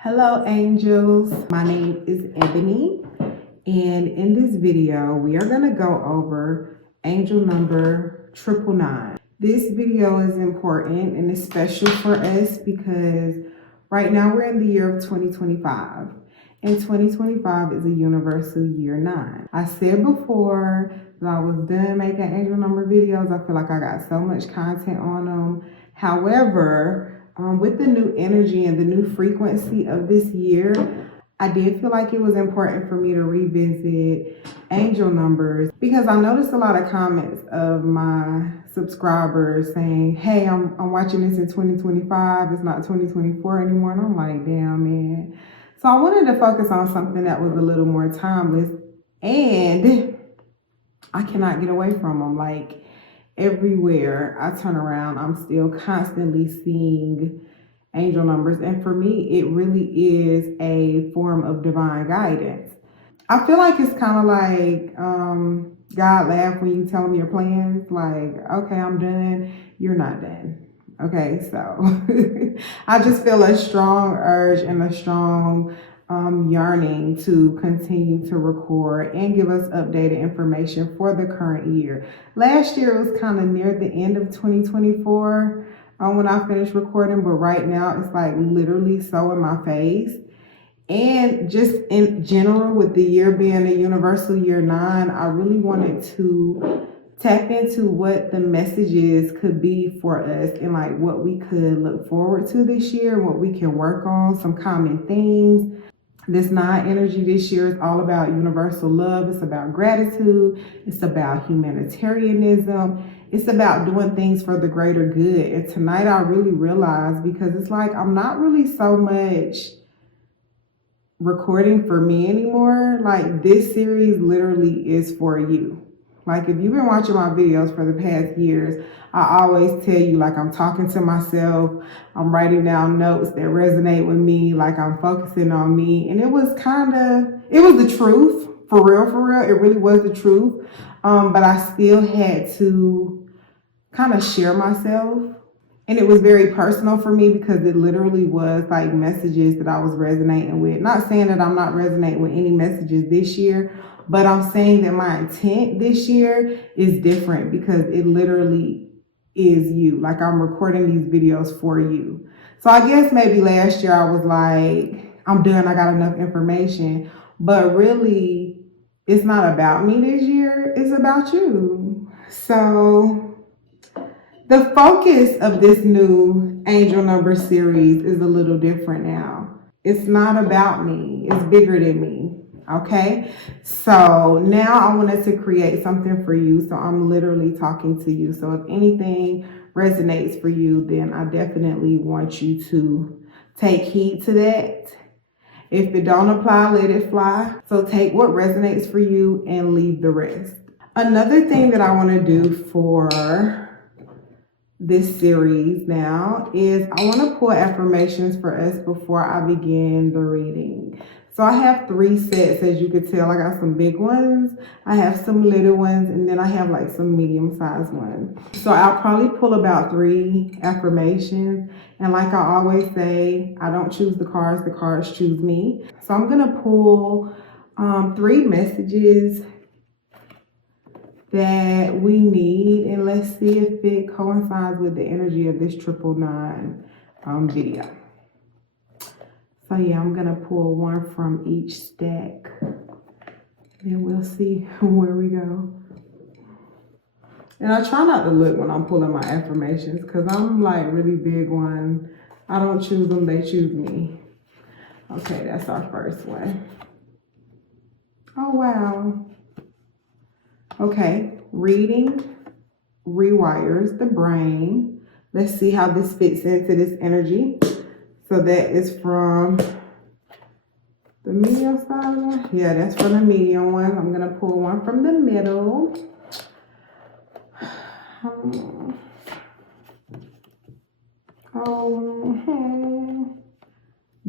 Hello angels, my name is Ebony, and in this video we are going to go over angel number 999. This video is important and it's special for us because right now we're in the year of 2025 and 2025 is a universal year 9. I said before that I was done making angel number videos. I feel like I got so much content on them. However, with the new energy and the new frequency of this year, I did feel like it was important for me to revisit angel numbers because I noticed a lot of comments of my subscribers saying, hey, I'm watching this in 2025. It's not 2024 anymore. And I'm like, damn, man. So I wanted to focus on something that was a little more timeless, and I cannot get away from them. Like, everywhere I turn around, I'm still constantly seeing angel numbers. And for me, it really is a form of divine guidance. I feel like it's kind of like God laughed when you tell him your plans. Like, okay, I'm done. You're not done. Okay, so I just feel a strong urge and a strong yearning to continue to record and give us updated information for the current year. Last year was kind of near the end of 2024 when I finished recording, but right now it's like literally so in my face. And just in general, with the year being a universal year 9, I really wanted to tap into what the messages could be for us and like what we could look forward to this year and what we can work on, some common themes. This 9 energy this year is all about universal love. It's about gratitude. It's about humanitarianism. It's about doing things for the greater good. And tonight I really realized, because it's like I'm not really so much recording for me anymore. Like, this series literally is for you. Like, if you've been watching my videos for the past years, I always tell you, like, I'm talking to myself. I'm writing down notes that resonate with me. Like, I'm focusing on me. And it was the truth. For real. It really was the truth. But I still had to kind of share myself. And it was very personal for me because it literally was like messages that I was resonating with. Not saying that I'm not resonating with any messages this year, but I'm saying that my intent this year is different because it literally is you. Like, I'm recording these videos for you. So I guess maybe last year I was like, I'm done, I got enough information. But really, it's not about me this year, it's about you. So the focus of this new angel number series is a little different now. It's not about me, it's bigger than me. Okay, so now I wanted to create something for you. So I'm literally talking to you. So if anything resonates for you, then I definitely want you to take heed to that. If it don't apply, let it fly. So take what resonates for you and leave the rest. Another thing that I want to do for this series now is I want to pull affirmations for us before I begin the reading. So I have 3 sets, as you can tell. I got some big ones, I have some little ones, and then I have like some medium-sized ones. So I'll probably pull about 3 affirmations. And like I always say, I don't choose the cards choose me. So I'm gonna pull 3 messages that we need, and let's see if it coincides with the energy of this 999 video. So yeah, I'm gonna pull one from each stack, and we'll see where we go. And I try not to look when I'm pulling my affirmations because I'm like really big one. I don't choose them, they choose me. Okay, that's our first one. Oh wow. Okay, reading rewires the brain. Let's see how this fits into this energy. So that is from the medium size one. Yeah, that's from the medium one. I'm gonna pull one from the middle.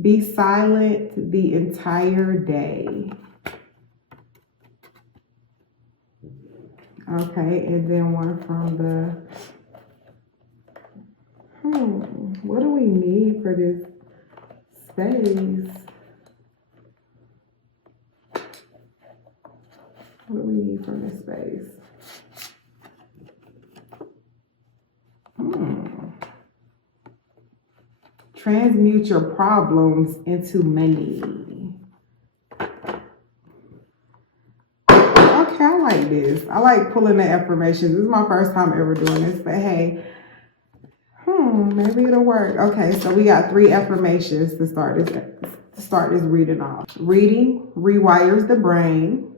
Be silent the entire day. Okay, and then one from the, what do we need for this phase. What do we need from this phase? Transmute your problems into money. Okay, I like this. I like pulling the affirmations. This is my first time ever doing this, but hey, maybe it'll work. Okay, so we got 3 affirmations to start this reading off. Reading rewires the brain.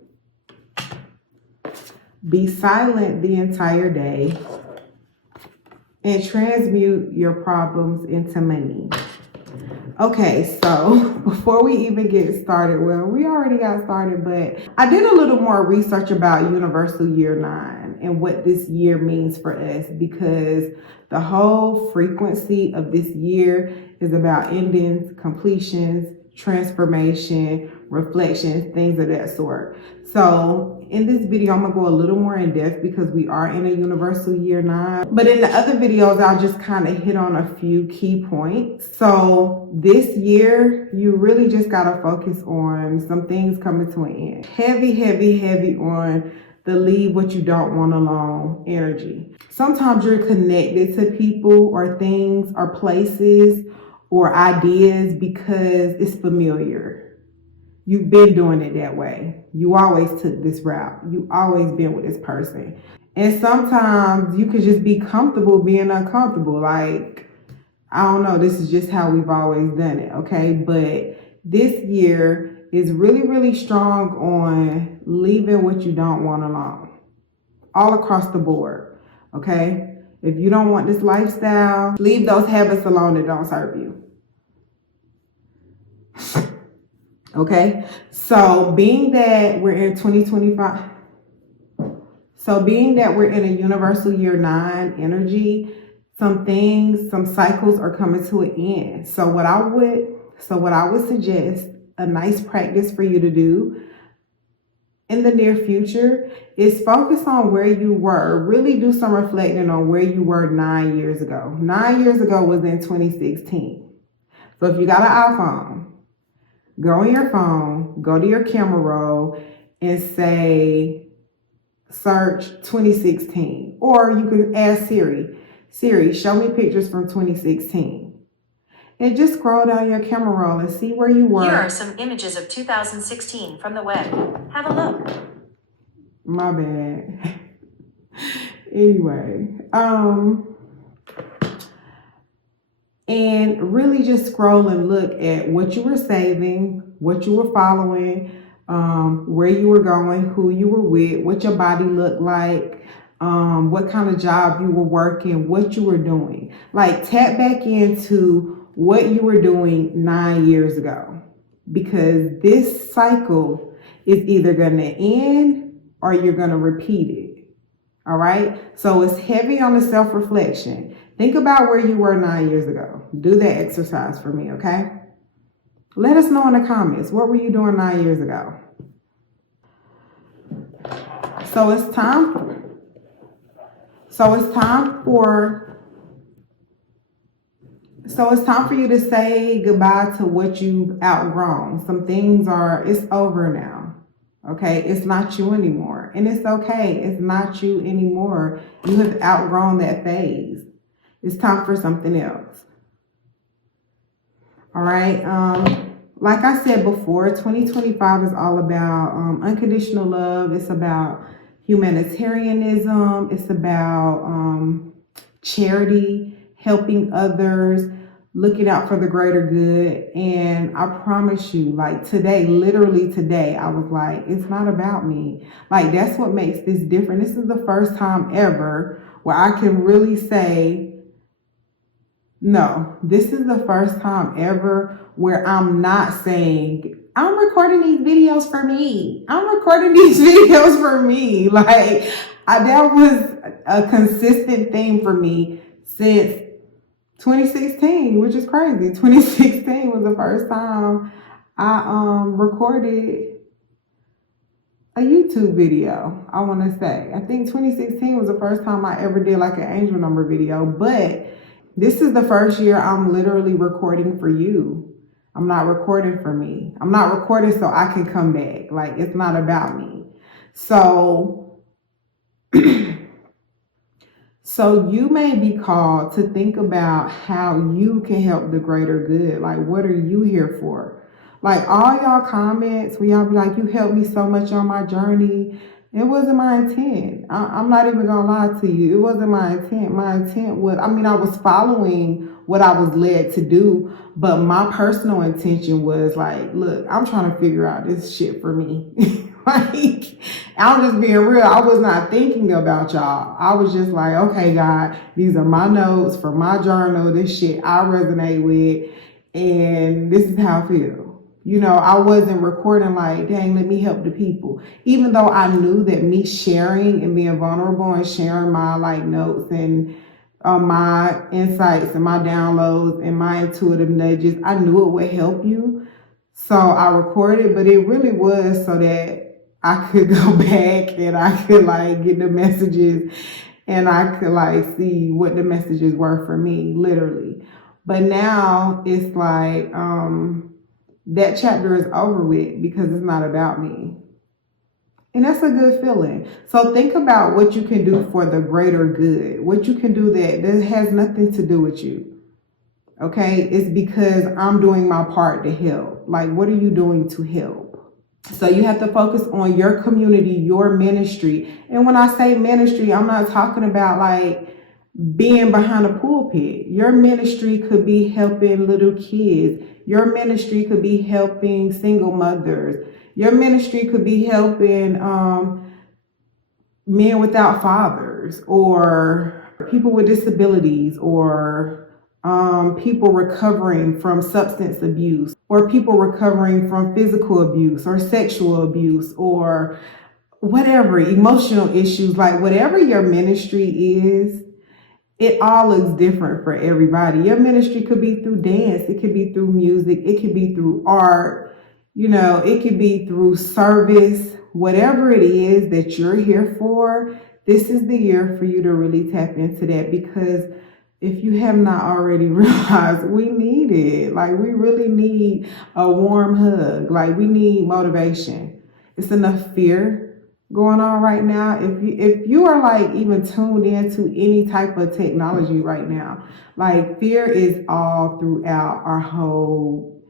Be silent the entire day. And transmute your problems into money. Okay, so before we even get started, well, we already got started, but I did a little more research about Universal Year 9 and what this year means for us, because the whole frequency of this year is about endings, completions, transformation, reflections, things of that sort. So in this video, I'm gonna go a little more in depth because we are in a Universal Year 9. But in the other videos, I'll just kind of hit on a few key points. So this year, you really just gotta focus on some things coming to an end. Heavy on the leave what you don't want alone energy. Sometimes you're connected to people or things or places or ideas because it's familiar. You've been doing it that way. You always took this route. You always been with this person. And sometimes you could just be comfortable being uncomfortable. Like, I don't know, this is just how we've always done it, okay? But this year is really strong on leaving what you don't want alone. All across the board, okay? If you don't want this lifestyle, leave those habits alone that don't serve you. Okay, so being that we're in 2025, being that we're in a Universal Year 9 energy, some things, some cycles are coming to an end. So what I would suggest, a nice practice for you to do in the near future is focus on where you were. Really do some reflecting on where you were 9 years ago. 9 years ago was in 2016. So if you got an iPhone, go on your phone, go to your camera roll and say, search 2016. Or you can ask Siri, show me pictures from 2016. And just scroll down your camera roll and see where you were. Here are some images of 2016 from the web. Have a look. My bad. Anyway, and really just scroll and look at what you were saving, what you were following, where you were going, who you were with, what your body looked like, what kind of job you were working, what you were doing. Like, tap back into what you were doing 9 years ago, because this cycle is either going to end or you're going to repeat it. All right. So it's heavy on the self-reflection. Think about where you were 9 years ago. Do that exercise for me, okay? Let us know in the comments. What were you doing 9 years ago? So it's time for you to say goodbye to what you've outgrown. Some things it's over now. Okay, it's not you anymore. And it's okay. It's not you anymore. You have outgrown that phase. It's time for something else. All right. Like I said before, 2025 is all about unconditional love. It's about humanitarianism. It's about charity, helping others, looking out for the greater good. And I promise you, like today, literally today, I was like, it's not about me. Like, that's what makes this different. This is the first time ever where I can really say, no, this is the first time ever where I'm not saying, I'm recording these videos for me. I'm recording these videos for me. Like, that was a consistent thing for me since 2016, which is crazy. 2016 was the first time I recorded a YouTube video, I want to say. I think 2016 was the first time I ever did like an angel number video, but this is the first year I'm literally recording for you. I'm not recording for me. I'm not recording so I can come back. Like, it's not about me. So, so you may be called to think about how you can help the greater good. Like, what are you here for? Like, all y'all comments where y'all be like, you helped me so much on my journey. It wasn't my intent. I'm not even gonna lie to you. It wasn't my intent. My intent was, I mean, I was following what I was led to do, but my personal intention was like, look, I'm trying to figure out this shit for me. Like, I'm just being real. I was not thinking about y'all. I was just like, okay, God, these are my notes from my journal. This shit I resonate with, and this is how I feel. You know, I wasn't recording like, dang, let me help the people. Even though I knew that me sharing and being vulnerable and sharing my like notes and my insights and my downloads and my intuitive nudges, I knew it would help you. So I recorded, but it really was so that I could go back and I could like get the messages and I could like see what the messages were for me, literally. But now it's like, that chapter is over with because it's not about me. And that's a good feeling. So think about what you can do for the greater good. What you can do that has nothing to do with you. Okay? It's because I'm doing my part to help. Like, what are you doing to help? So you have to focus on your community, your ministry. And when I say ministry, I'm not talking about like being behind a pulpit. Your ministry could be helping little kids. Your ministry could be helping single mothers. Your ministry could be helping men without fathers, or people with disabilities, or people recovering from substance abuse, or people recovering from physical abuse or sexual abuse, or whatever, emotional issues. Like, whatever your ministry is, it all looks different for everybody. Your ministry could be through dance. It could be through music. It could be through art. You know, it could be through service. Whatever it is that you're here for, this is the year for you to really tap into that, because if you have not already realized, we need it. Like, we really need a warm hug. Like, we need motivation. It's enough fear going on right now. If you are like even tuned into any type of technology right now, like, fear is all throughout our whole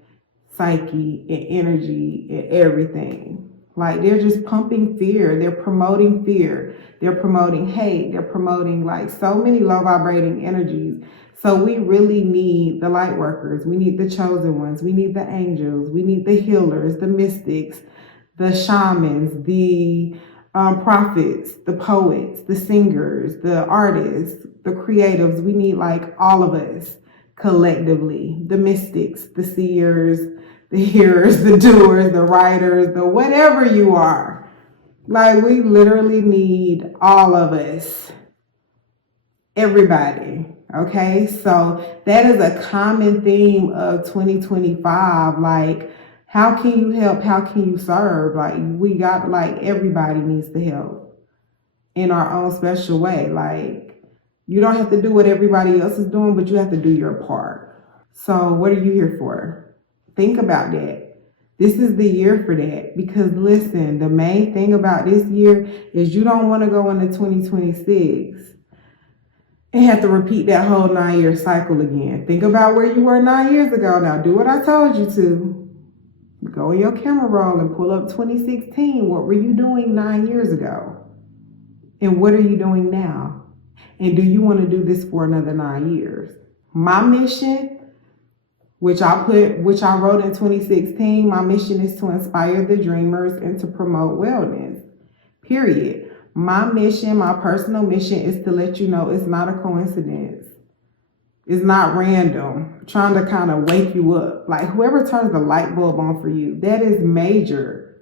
psyche and energy and everything. Like, they're just pumping fear. They're promoting fear. They're promoting hate. They're promoting like so many low vibrating energies. So we really need the light workers. We need the chosen ones. We need the angels. We need the healers, the mystics, the shamans, the prophets, the poets, the singers, the artists, the creatives. We need like all of us collectively, the mystics, the seers, the hearers, the doers, the writers, the whatever you are. Like, we literally need all of us, everybody. Okay, so that is a common theme of 2025. Like, how can you help? How can you serve? Like, we got, like, everybody needs to help in our own special way. Like, you don't have to do what everybody else is doing, but you have to do your part. So what are you here for? Think about that. This is the year for that, because listen, the main thing about this year is you don't want to go into 2026 and have to repeat that whole 9-year cycle again. Think about where you were 9 years ago. Now do what I told you to. Go in your camera roll and pull up 2016. What were you doing 9 years ago? And what are you doing now? And do you want to do this for another 9 years? My mission, which I wrote in 2016, my mission is to inspire the dreamers and to promote wellness. Period. My mission, my personal mission, is to let you know it's not a coincidence. It's not random, trying to kind of wake you up. Like, whoever turns the light bulb on for you, that is major.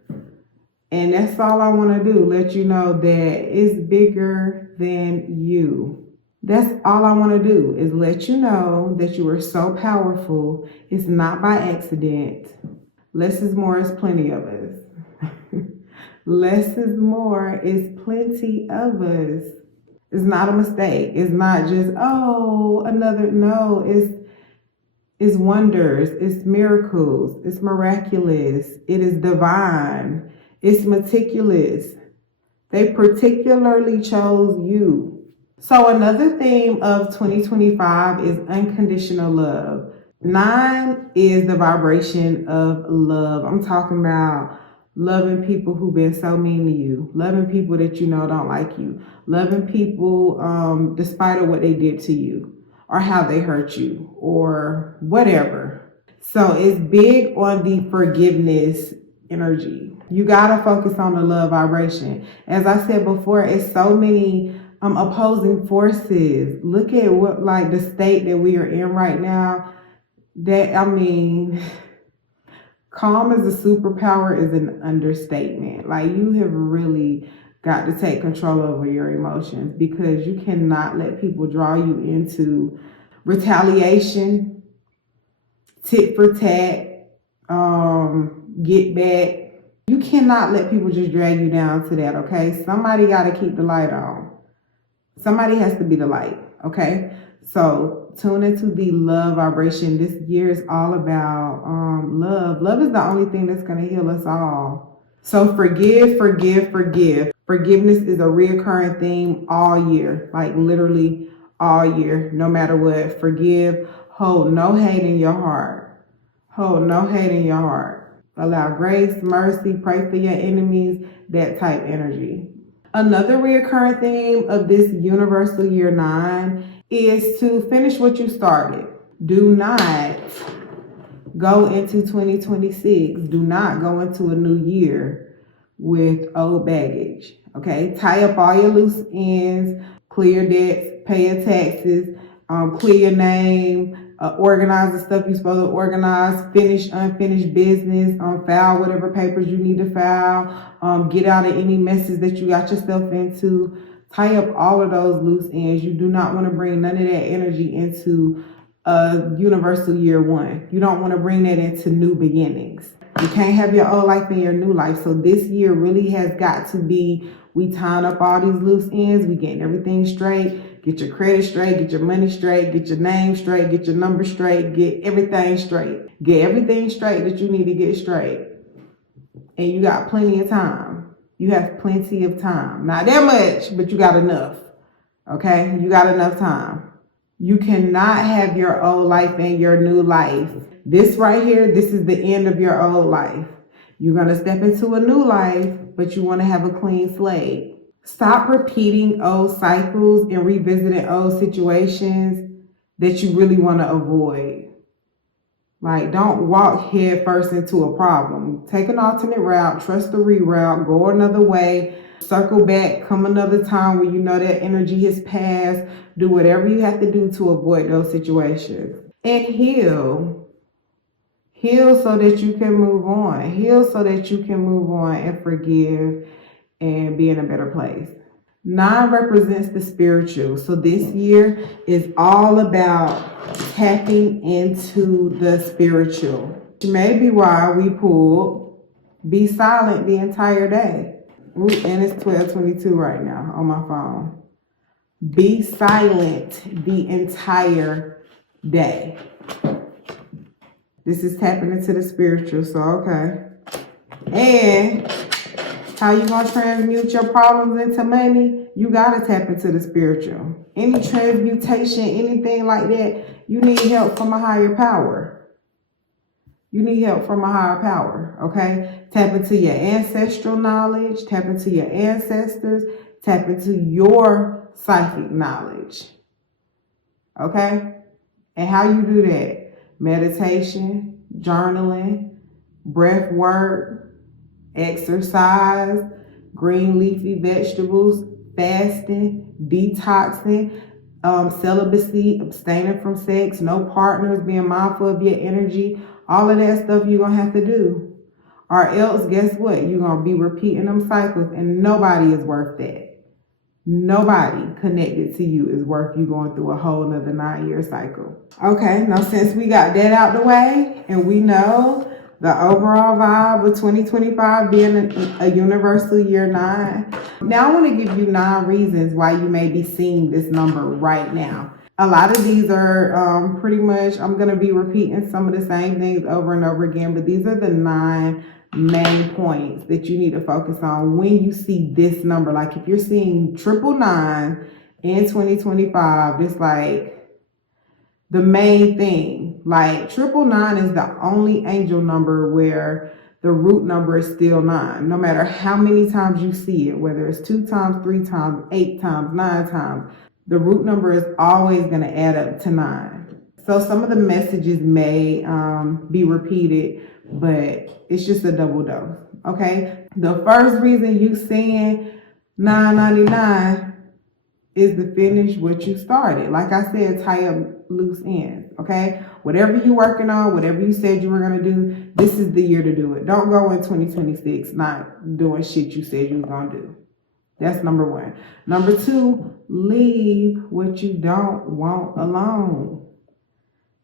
And that's all I want to do, let you know that it's bigger than you. That's all I want to do, is let you know that you are so powerful. It's not by accident. Less is more is plenty of us. Less is more is plenty of us. It's not a mistake. It's not just, oh, another, no, It's wonders, it's miracles, it's miraculous, it is divine, it's meticulous. They particularly chose you. So another theme of 2025 is unconditional love. 9 is the vibration of love. I'm talking about loving people who've been so mean to you, loving people that you know don't like you, loving people despite of what they did to you or how they hurt you or whatever. So it's big on the forgiveness energy. You gotta focus on the love vibration. As I said before, it's so many opposing forces. Look at what, like, the state that we are in right now. Calm as a superpower is an understatement. Like, you have really got to take control over your emotions, because you cannot let people draw you into retaliation, tit for tat, get back. You cannot let people just drag you down to that, okay? Somebody got to keep the light on. Somebody has to be the light, okay? So tune into the love vibration. This year is all about love. Love is the only thing that's going to heal us all. So forgive, forgive, forgive. Forgiveness is a reoccurring theme all year, like literally all year, no matter what. Forgive. Hold no hate in your heart. Hold no hate in your heart. Allow grace, mercy, pray for your enemies, that type energy. Another reoccurring theme of this universal year 9 is to finish what you started. Do not go into 2026. Do not go into a new year with old baggage. Okay? Tie up all your loose ends, clear debts, pay your taxes, clear your name, organize the stuff you're supposed to organize, finish unfinished business, file whatever papers you need to file, get out of any messes that you got yourself into. Tie up all of those loose ends. You do not want to bring none of that energy into universal year 1. You don't want to bring that into new beginnings. You can't have your old life and your new life. So this year really has got to be, we tying up all these loose ends, we getting everything straight. Get your credit straight, get your money straight, get your name straight, get your number straight, get everything straight. Get everything straight that you need to get straight. And you got plenty of time. You have plenty of time. Not that much, but you got enough. Okay? You got enough time. You cannot have your old life and your new life. This right here, this is the end of your old life. You're going to step into a new life, but you want to have a clean slate. Stop repeating old cycles and revisiting old situations that you really want to avoid. Like, don't walk head first into a problem. Take an alternate route, trust the reroute, go another way, circle back, come another time when you know that energy has passed. Do whatever you have to do to avoid those situations. And heal. Heal so that you can move on. Heal so that you can move on and forgive and be in a better place. 9 represents the spiritual. So this year is all about tapping into the spiritual. Which may be why we pulled be silent the entire day. Ooh, and it's 12:22 right now on my phone. Be silent the entire day. This is tapping into the spiritual, so okay. And how you gonna transmute your problems into money? You gotta tap into the spiritual. Any transmutation, anything like that, you need help from a higher power. You need help from a higher power, okay? Tap into your ancestral knowledge, tap into your ancestors, tap into your psychic knowledge, okay? And how you do that? Meditation, journaling, breath work, exercise, green leafy vegetables, fasting, detoxing, celibacy, abstaining from sex, no partners, being mindful of your energy. All of that stuff you're going to have to do. Or else, guess what? You're going to be repeating them cycles, and nobody is worth that. Nobody connected to you is worth you going through a whole nother 9-year cycle. Okay, now since we got that out the way, and we know the overall vibe of 2025 being a universal year 9, now I want to give you 9 reasons why you may be seeing this number right now. A lot of these are pretty much, I'm going to be repeating some of the same things over and over again, but these are the 9 main points that you need to focus on when you see this number. Like if you're seeing 999 in 2025, it's like the main thing. Like 999 is the only angel number where the root number is still 9. No matter how many times you see it, whether it's 2 times, 3 times, 8 times, 9 times, the root number is always going to add up to 9. So some of the messages may be repeated, but it's just a double dose, okay? The first reason you saying 999 is to finish what you started. Like I said, tie up loose ends, okay? Whatever you're working on, whatever you said you were going to do, this is the year to do it. Don't go in 2026 not doing shit you said you were going to do. That's number 1. Number 2, leave what you don't want alone.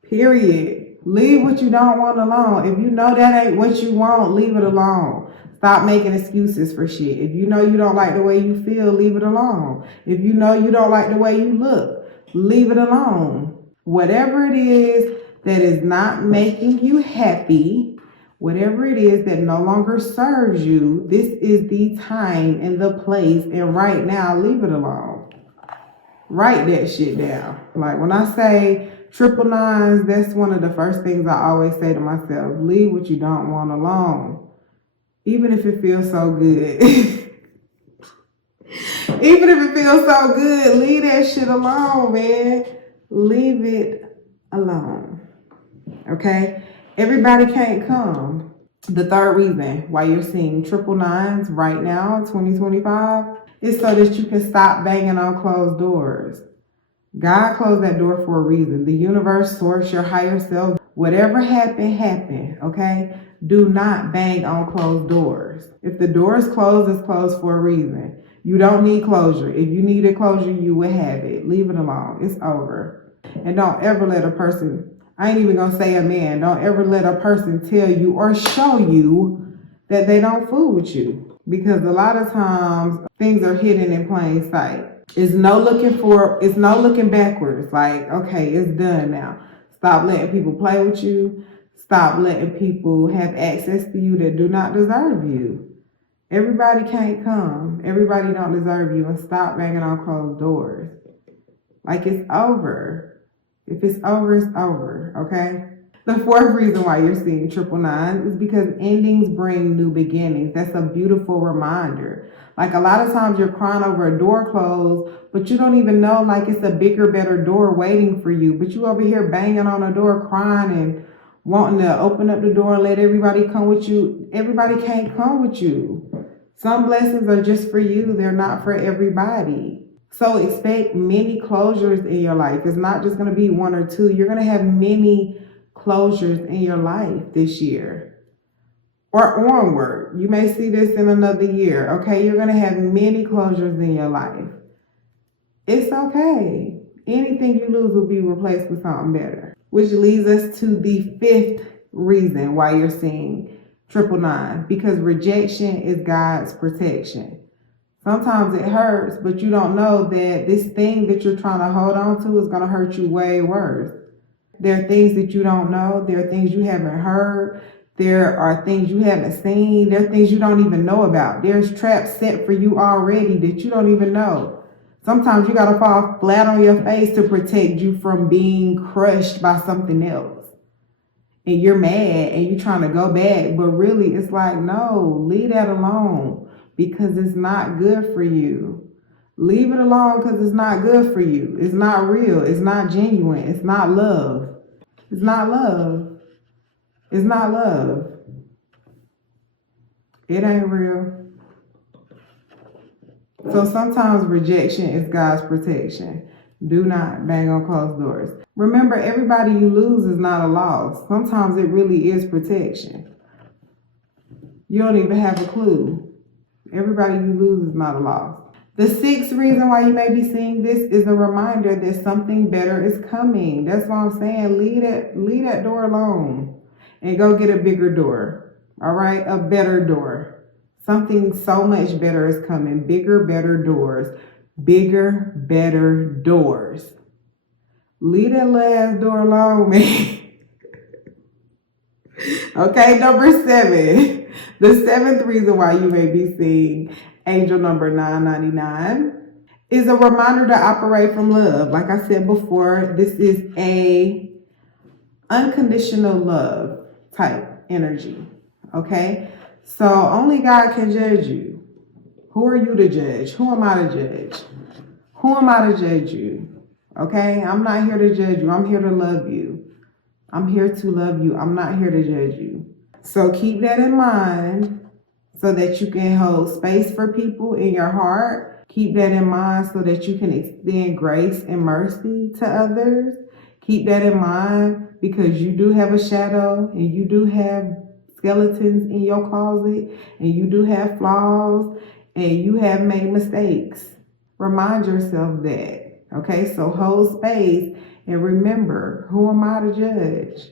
Period. Leave what you don't want alone. If you know that ain't what you want, leave it alone. Stop making excuses for shit. If you know you don't like the way you feel, leave it alone. If you know you don't like the way you look, leave it alone. Whatever it is that is not making you happy, whatever it is that no longer serves you, this is the time and the place, and right now, leave it alone. Write that shit down. Like when I say 999s, that's one of the first things I always say to myself. Leave what you don't want alone. Even if it feels so good. Even if it feels so good, leave that shit alone, man. Leave it alone. Okay? Everybody can't come. The third reason why you're seeing 999s right now, 2025, is so that you can stop banging on closed doors. God closed that door for a reason. The universe, source, your higher self, whatever happened, happened, okay? Do not bang on closed doors. If the door is closed, it's closed for a reason. You don't need closure. If you needed closure, you would have it. Leave it alone. It's over. And don't ever let a person, I ain't even gonna say a man, don't ever let a person tell you or show you that they don't fool with you. Because a lot of times things are hidden in plain sight. It's no looking backwards. Like, okay, it's done now. Stop letting people play with you. Stop letting people have access to you that do not deserve you. Everybody can't come. Everybody don't deserve you. And stop banging on closed doors. Like it's over. If it's over, it's over, okay? The fourth reason why you're seeing 999 is because endings bring new beginnings. That's a beautiful reminder. Like a lot of times you're crying over a door closed, but you don't even know like it's a bigger, better door waiting for you. But you over here banging on a door, crying and wanting to open up the door and let everybody come with you. Everybody can't come with you. Some blessings are just for you. They're not for everybody. So expect many closures in your life. It's not just going to be 1 or 2. You're going to have many closures in your life this year or onward. You may see this in another year. Okay, you're going to have many closures in your life. It's okay. Anything you lose will be replaced with something better. Which leads us to the 5th reason why you're seeing 999, because rejection is God's protection. Sometimes it hurts, but you don't know that this thing that you're trying to hold on to is going to hurt you way worse. There are things that you don't know. There are things you haven't heard. There are things you haven't seen. There are things you don't even know about. There's traps set for you already that you don't even know. Sometimes you got to fall flat on your face to protect you from being crushed by something else. And you're mad and you're trying to go back, but really it's like, no, leave that alone. Because it's not good for you. Leave it alone because it's not good for you. It's not real. It's not genuine. It's not love. It's not love. It's not love. It ain't real. So sometimes rejection is God's protection. Do not bang on closed doors. Remember, everybody you lose is not a loss. Sometimes it really is protection. You don't even have a clue. Everybody you lose is not a loss. The 6th reason why you may be seeing this is a reminder that something better is coming. That's why I'm saying leave that door alone and go get a bigger door. All right? A better door. Something so much better is coming. Bigger, better doors. Bigger, better doors. Leave that last door alone, man. Okay, number 7. The 7th reason why you may be seeing angel number 999 is a reminder to operate from love. Like I said before, this is a unconditional love type energy. Okay, so only God can judge you. Who are you to judge? Who am I to judge? Who am I to judge you? Okay, I'm not here to judge you. I'm here to love you. I'm here to love you. I'm not here to judge you. So keep that in mind so that you can hold space for people in your heart. Keep that in mind so that you can extend grace and mercy to others. Keep that in mind because you do have a shadow and you do have skeletons in your closet and you do have flaws and you have made mistakes. Remind yourself that. Okay, so hold space and remember, who am I to judge?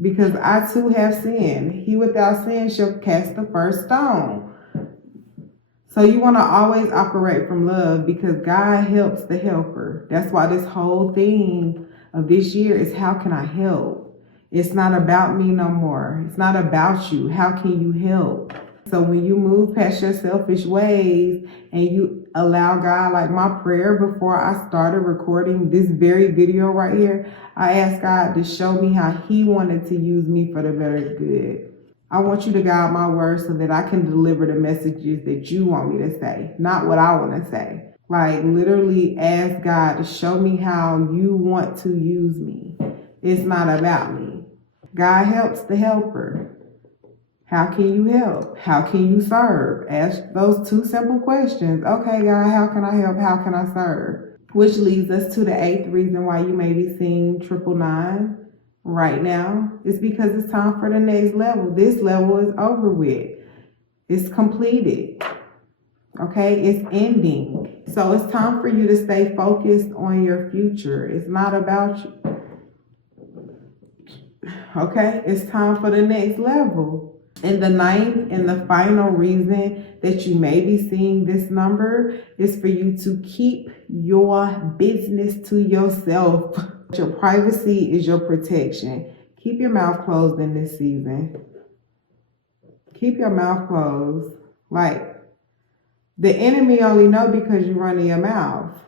Because I too have sinned. He without sin shall cast the first stone. So you want to always operate from love because God helps the helper. That's why this whole thing of this year is how can I help? It's not about me no more. It's not about you. How can you help? So when you move past your selfish ways and you allow God, like my prayer before I started recording this very video right here, I asked God to show me how he wanted to use me for the better good. I want you to guide my words so that I can deliver the messages that you want me to say, not what I want to say. Like literally ask God to show me how you want to use me. It's not about me. God helps the helper. How can you help? How can you serve? Ask those 2 simple questions. Okay, God, how can I help? How can I serve? Which leads us to the 8th reason why you may be seeing 999 right now. It's because it's time for the next level. This level is over with. It's completed. Okay, it's ending. So it's time for you to stay focused on your future. It's not about you. Okay, it's time for the next level. And the 9th and the final reason that you may be seeing this number is for you to keep your business to yourself. Your privacy is your protection. Keep your mouth closed in this season. Keep your mouth closed. Like, the enemy only know because you're running your mouth.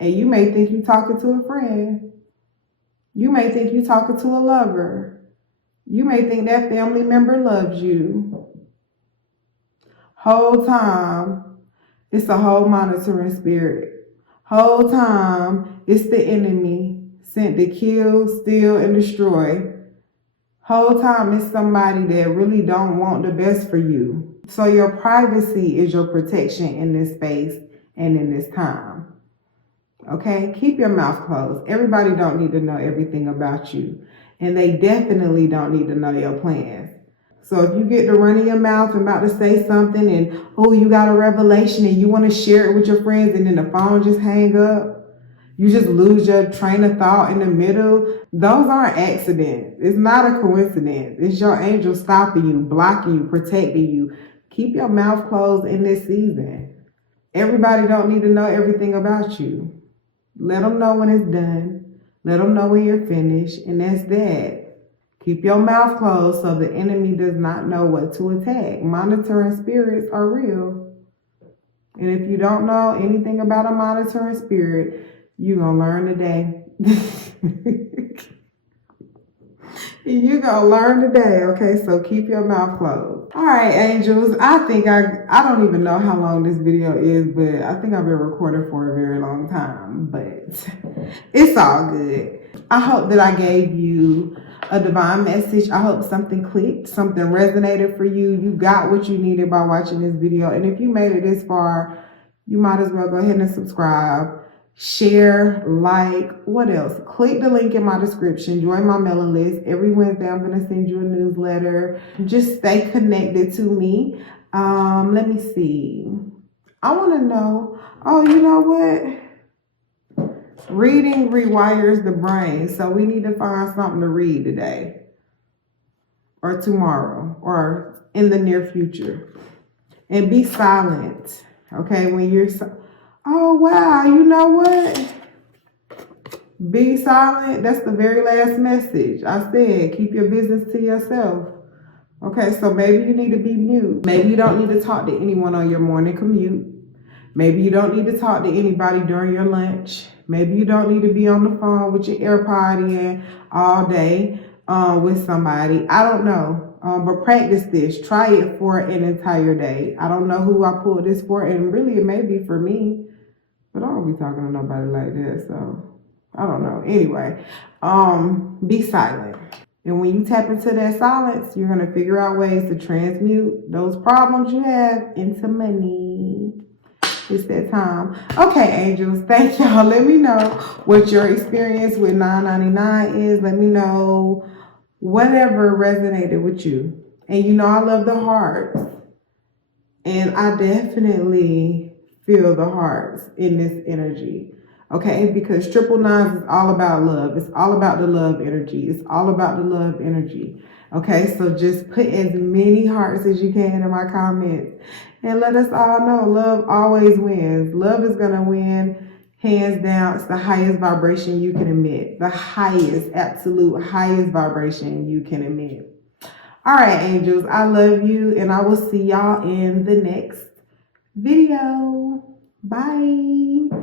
And you may think you're talking to a friend. You may think you're talking to a lover. You may think that family member loves you. Whole time, it's a whole monitoring spirit. Whole time, it's the enemy sent to kill, steal, and destroy. Whole time, it's somebody that really don't want the best for you. So your privacy is your protection in this space and in this time. Okay, keep your mouth closed. Everybody don't need to know everything about you. And they definitely don't need to know your plans. So if you get to running your mouth and about to say something and, oh, you got a revelation and you want to share it with your friends and then the phone just hang up, you just lose your train of thought in the middle, those aren't accidents. It's not a coincidence. It's your angel stopping you, blocking you, protecting you. Keep your mouth closed in this season. Everybody don't need to know everything about you. Let them know when it's done. Let them know when you're finished. And that's that. Keep your mouth closed so the enemy does not know what to attack. Monitoring spirits are real. And if you don't know anything about a monitoring spirit, you're going to learn today. You're going to learn today, okay? So keep your mouth closed. All right, angels. I don't even know how long this video is, but I think I've been recording for a very long time. But it's all good. I hope that I gave you a divine message. I hope something clicked, something resonated for you. You got what you needed by watching this video. And if you made it this far, you might as well go ahead and subscribe. Share, like, what else? Click the link in my description. Join my mailing list. Every Wednesday, I'm going to send you a newsletter. Just stay connected to me. Let me see. I want to know. Oh, you know what? Reading rewires the brain. So we need to find something to read today or tomorrow or in the near future. And be silent. Okay, when you're Oh, wow. You know what? Be silent. That's the very last message. I said, keep your business to yourself. Okay, so maybe you need to be mute. Maybe you don't need to talk to anyone on your morning commute. Maybe you don't need to talk to anybody during your lunch. Maybe you don't need to be on the phone with your AirPod in all day with somebody. I don't know. But practice this. Try it for an entire day. I don't know who I pulled this for, and really it may be for me, but I don't be talking to nobody like that, so I don't know. Anyway, be silent. And when you tap into that silence, you're gonna figure out ways to transmute those problems you have into money. It's that time. Okay, angels, thank y'all. Let me know what your experience with 999 is. Let me know whatever resonated with you. And you know, I love the hearts. And I definitely feel the hearts in this energy. Okay, because triple nines is all about love. It's all about the love energy. It's all about the love energy. Okay, so just put as many hearts as you can in my comments. And let us all know love always wins. Love is going to win hands down. It's the highest vibration you can emit. The highest, absolute highest vibration you can emit. All right, angels, I love you, and I will see y'all in the next video. Bye.